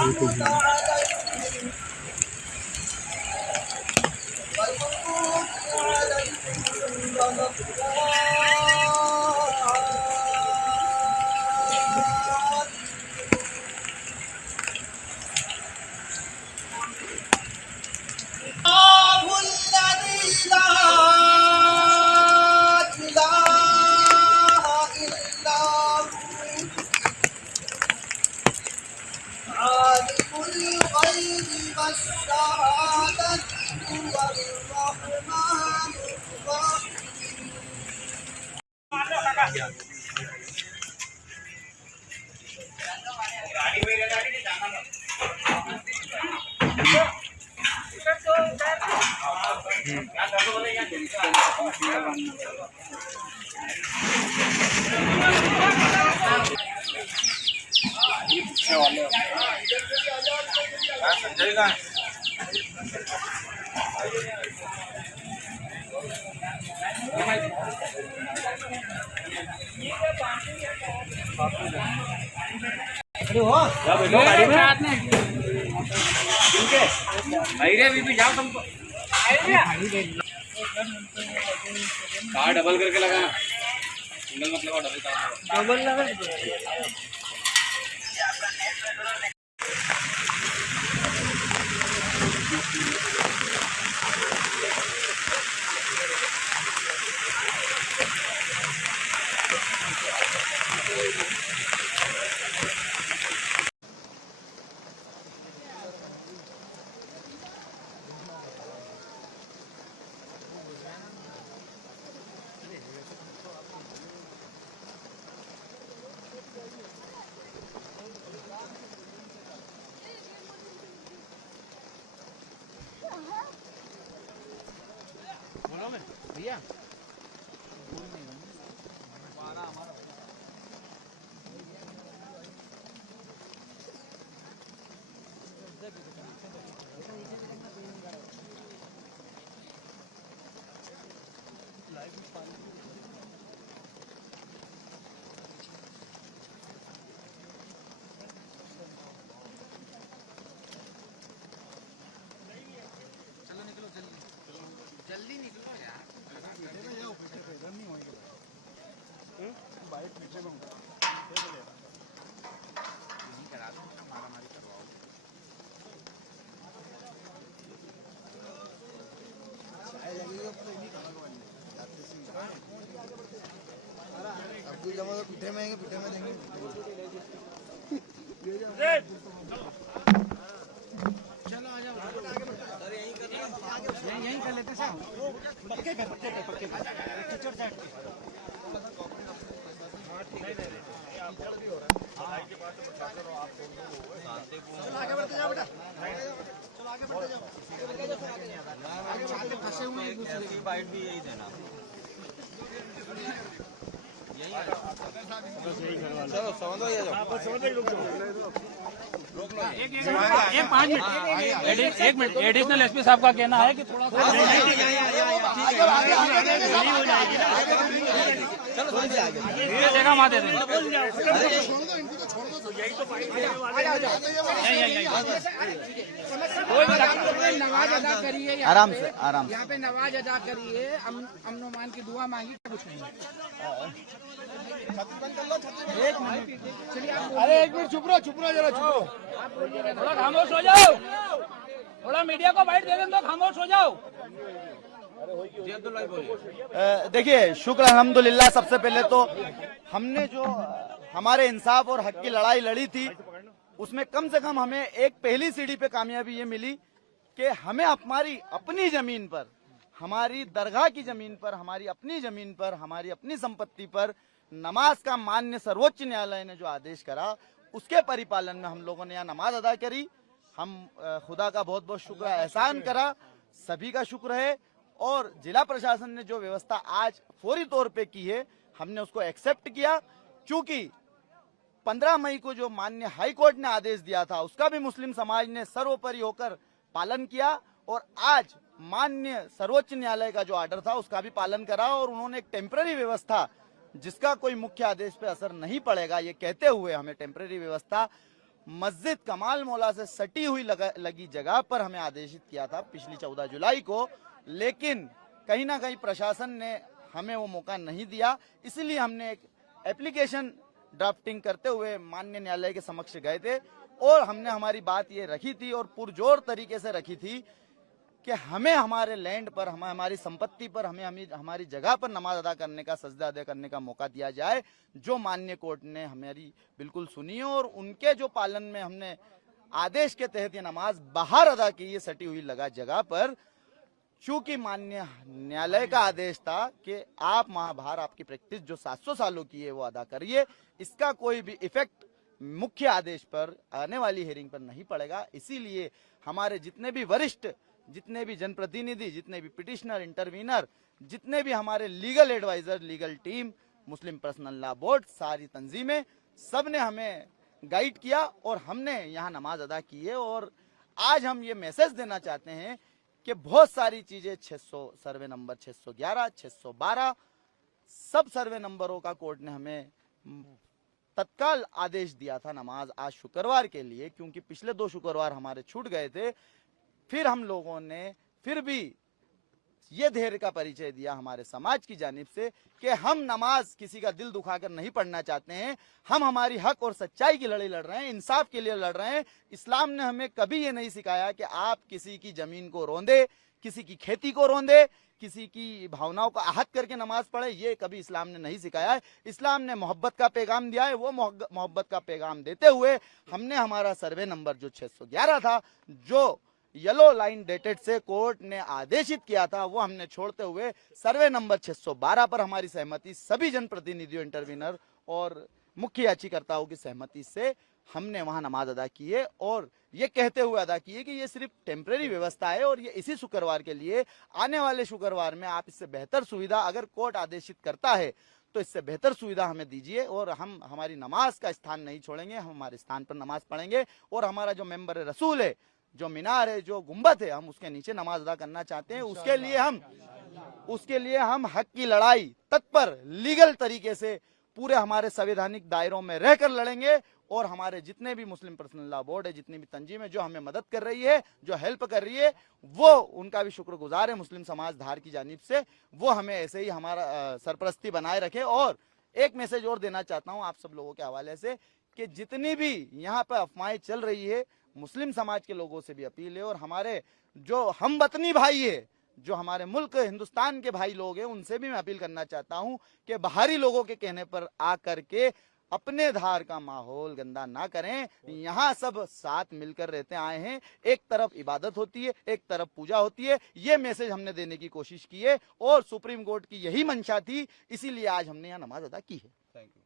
संजय का बीबी जाओ तुमको कार डबल करके लगाना, सिंगल मत लगाओ, डबल लगा। भैया चलो निकलो, जल्दी निकलो यार, इधर नहीं होंगे बाइक पीछे में करा दो, मारा मारी करवाओ। अब जमा तो पीठे में देंगे चलो आ जाओ, यहीं कर लेते साहब, पक्के कीचड़ साइड आगे बढ़ते जाओ बेटा, चलो आगे बढ़ते जाओ, फंसे हुए एक दूसरे की बाइट भी यही देना, यही चलो समझ लो, एक मिनट एडिशनल एसपी साहब का कहना है कि थोड़ा जगह मार दे देंगे, नमाज अदा करिए, आराम से यहाँ पे नमाज अदा करिए, अमन मान की दुआ मांगी, कुछ नहीं। चलिए अरे एक मिनट चुप रहो जरा, थोड़ा खामोश हो जाओ, थोड़ा मीडिया को बाइट दे दें तो खामोश हो जाओ। देखिए शुक्र अल्हम्दुलिल्लाह, सबसे पहले तो हमने जो हमारे इंसाफ और हक की लड़ाई लड़ी थी उसमें कम से कम हमें एक पहली सीढ़ी पे कामयाबी ये मिली कि हमें हमारी अपनी जमीन पर, हमारी दरगाह की जमीन पर, हमारी अपनी जमीन पर, हमारी अपनी संपत्ति पर नमाज का मान्य सर्वोच्च न्यायालय ने जो आदेश करा उसके परिपालन में हम लोगों ने यहाँ नमाज अदा करी। हम खुदा का बहुत बहुत शुक्र एहसान करा, सभी का शुक्र है। और जिला प्रशासन ने जो व्यवस्था आज फौरी तौर पे की है हमने उसको एक्सेप्ट किया, क्योंकि 15 मई को जो माननीय हाई कोर्ट ने आदेश दिया था उसका भी मुस्लिम समाज ने सर्वोपरि होकर पालन किया, और आज माननीय सर्वोच्च न्यायालय का जो आर्डर था उसका भी पालन करा, और उन्होंने एक टेम्पररी व्यवस्था जिसका कोई मुख्य आदेश पे असर नहीं पड़ेगा ये कहते हुए हमें टेम्पररी व्यवस्था मस्जिद कमाल मौला से सटी हुई लगी जगह पर हमें आदेशित किया था पिछली 14 जुलाई को, लेकिन कहीं ना कहीं प्रशासन ने हमें वो मौका नहीं दिया। इसलिए हमने एक एप्लीकेशन ड्राफ्टिंग करते हुए माननीय न्यायालय के समक्ष गए थे और हमने हमारी बात ये रखी थी और पुरजोर तरीके से रखी थी कि हमें हमारे लैंड पर, हमारी संपत्ति पर, हमें हमारी जगह पर नमाज अदा करने का, सजदा अदा करने का मौका दिया जाए, जो माननीय कोर्ट ने हमारी बिल्कुल सुनी और उनके जो पालन में हमने आदेश के तहत ये नमाज बाहर अदा की है सटी हुई लगा जगह पर। चूंकि माननीय न्यायालय का आदेश था कि आप वहां बाहर आपकी प्रैक्टिस जो 700 सालों की है वो अदा करिए, इसका कोई भी इफेक्ट मुख्य आदेश पर आने वाली हियरिंग पर नहीं पड़ेगा। इसीलिए हमारे जितने भी वरिष्ठ, जितने भी जनप्रतिनिधि, जितने भी पिटिशनर, इंटरवीनर, जितने भी हमारे लीगल एडवाइजर, लीगल टीम, मुस्लिम पर्सनल लॉ बोर्ड, सारी तंजीमें, सब ने हमें गाइड किया और हमने यहाँ नमाज अदा की है। और आज हम ये मैसेज देना चाहते हैं कि बहुत सारी चीजें 600 सर्वे नंबर 611, 612 सब सर्वे नंबरों का कोर्ट ने हमें तत्काल आदेश दिया था नमाज आज शुक्रवार के लिए, क्योंकि पिछले 2 शुक्रवार हमारे छूट गए थे। फिर हम लोगों ने फिर भी ये धैर्य का परिचय दिया हमारे समाज की जानिब से कि हम नमाज किसी का दिल दुखाकर नहीं पढ़ना चाहते हैं, हम हमारी हक और सच्चाई की लड़ाई लड़ रहे हैं, इंसाफ के लिए लड़ रहे हैं। इस्लाम ने हमें कभी ये नहीं सिखाया कि आप किसी की जमीन को रोंदे, किसी की खेती को रोंदे, किसी की भावनाओं को आहत करके नमाज पढ़े, ये कभी इस्लाम ने नहीं सिखाया है। इस्लाम ने मोहब्बत का पैगाम दिया है, वो मोहब्बत का पैगाम देते हुए हमने हमारा सर्वे नंबर जो 611 था, जो येलो लाइन डेटेड से कोर्ट ने आदेशित किया था, वो हमने छोड़ते हुए सर्वे नंबर 612 पर हमारी सहमति, सभी जनप्रतिनिधियों, इंटरवीनर और मुख्य याचिकाकर्ताओं की सहमति से हमने वहां नमाज अदा की है। और ये कहते हुए अदा की है कि ये सिर्फ टेम्परेरी व्यवस्था है और ये इसी शुक्रवार के लिए, आने वाले शुक्रवार में आप इससे बेहतर सुविधा अगर कोर्ट आदेशित करता है तो इससे बेहतर सुविधा हमें दीजिए और हम हमारी नमाज का स्थान नहीं छोड़ेंगे, हम हमारे स्थान पर नमाज पढ़ेंगे। और हमारा जो मेंबर रसूल है, जो मीनार है, जो गुंबद है, हम उसके नीचे नमाज अदा करना चाहते हैं। उसके लिए हम हक की लड़ाई तत्पर लीगल तरीके से पूरे हमारे संवैधानिक दायरों में रहकर लड़ेंगे। और हमारे जितने भी मुस्लिम पर्सनल लॉ बोर्ड है, जितनी भी तंजीमें जो हमें मदद कर रही है, जो हेल्प कर रही है, वो उनका भी शुक्रगुजार है मुस्लिम समाज धार की जानिब से। वो हमें ऐसे ही हमारा सरपरस्ती बनाए रखे। और एक मैसेज और देना चाहता हूँ आप सब लोगों के हवाले से कि जितनी भी यहाँ पर अफवाहें चल रही है, मुस्लिम समाज के लोगों से भी अपील है और हमारे जो हमवतनी भाई है, जो हमारे मुल्क हिंदुस्तान के भाई लोग हैं, उनसे भी मैं अपील करना चाहता हूं कि बाहरी लोगों के कहने पर आकर के अपने धार का माहौल गंदा ना करें। यहाँ सब साथ मिलकर रहते आए हैं, एक तरफ इबादत होती है, एक तरफ पूजा होती है। ये मैसेज हमने देने की कोशिश की है और सुप्रीम कोर्ट की यही मंशा थी, इसीलिए आज हमने यहाँ नमाज अदा की है। Thank you.